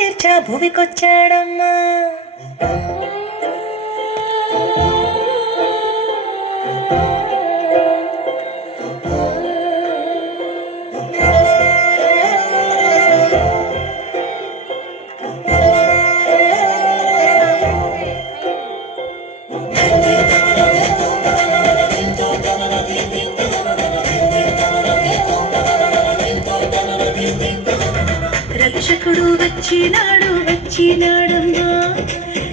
చేర్చా భువికొచ్చాడమ్మా. రక్షకుడు వచ్చినాడు వచ్చినాడమ్మా,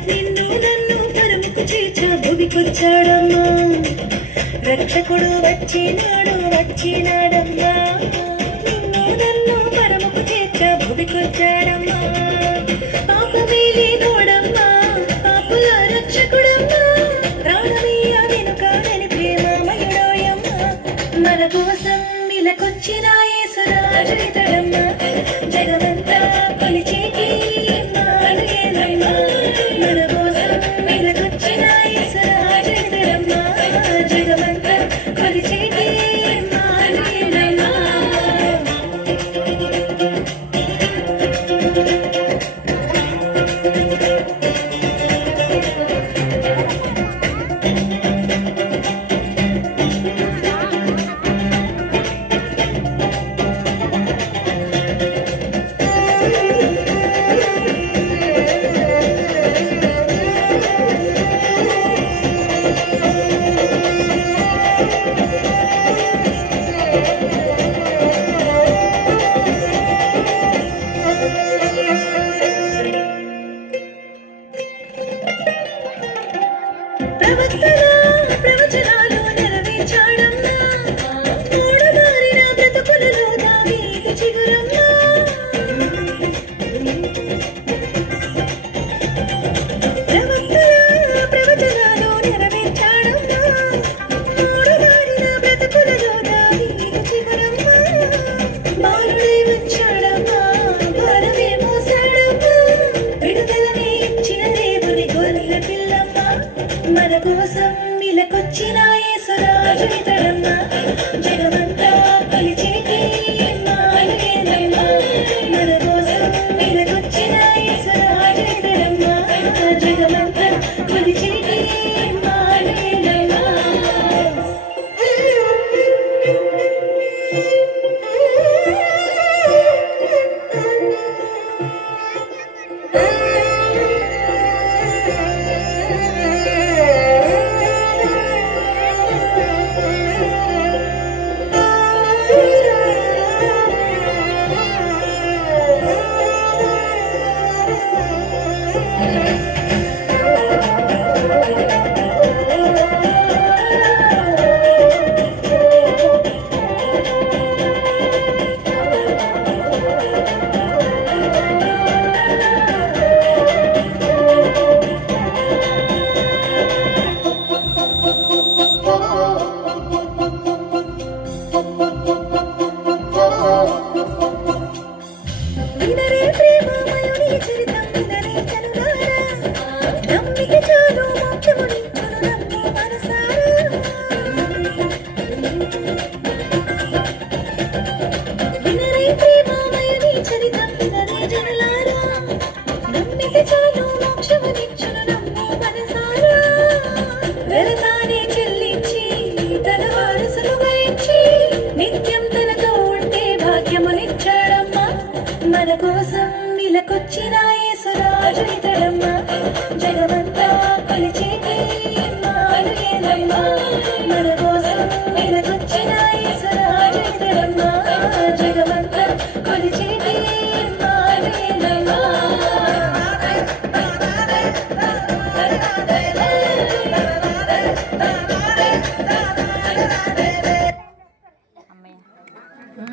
నిన్ను నన్ను పరముకు చేర్చా భువికొచ్చాడమ్మా. రక్షకుడు వచ్చినాడు వచ్చినాడమ్మా, నిన్ను నన్ను పరముకు చేర్చా భువికొచ్చాడమ్మా. పాపమేలే నోడమ్మా, పాపుల రక్షకుడమ్మా, ప్రాణమీయ వెనుకాడని ప్రేమమయుడోయమ్మా. మన కోసం ఇలకొచ్చిన యేసురాజు ఇతడమ్మా, జగమంతా కొలిచేటి ఇమ్మానుయేలమ్మా. మన కోసం ఇలకొచ్చిన యేసురాజు ఇతడమ్మా, జగమంతా కొలిచేటి ఇమ్మానుయేలమ్మా. ప్రవచనాలు నెరవేర్చాడమ్మా, మూడుబారిన బ్రతుకులలో దావీదు చిగురమ్మా. ప్రవచనాలు నెరవేర్చాడమ్మా, మూడుబారిన బ్రతుకులలో దావీదు చిగురమ్మా. బాలుడై వచ్చాడమ్మా, భారమే మోసాడమ్మా, విడుదలనే ఇచ్చిన దేవుని గొర్రె పిల్లమ్మా. మన కోసం ఇలకొచ్చిన యేసురాజు ఇతడమ్మా, జగమంతా కొలిచేటి ఇమ్మానుయేలమ్మా. మన కోసం ఇలకొచ్చిన యేసురాజు ఇతడమ్మా, జగమంతా కొలిచేటి ఇమ్మానుయేలమ్మా. వినరే ప్రేమమయుని చరితం వినరే కనులారా, నమ్మిక చాలు మోక్షమునిచ్చును నమ్ము మనసారా. వినరే ప్రేమమయుని చరితం వినరే జనులారా, నమ్మిక చాలు మోక్షమునిచ్చును నమ్ము మనసారా. వెలతానే చెల్లించి తన వారసులుగా ఇచ్చి, నిత్యం తనతో ఉండే భాగ్యమునిచ్చాడమ్మా. మన కోసం ఇలకొచ్చిన యేసురాజు ఇతడమ్మా, జగమంతా కొలి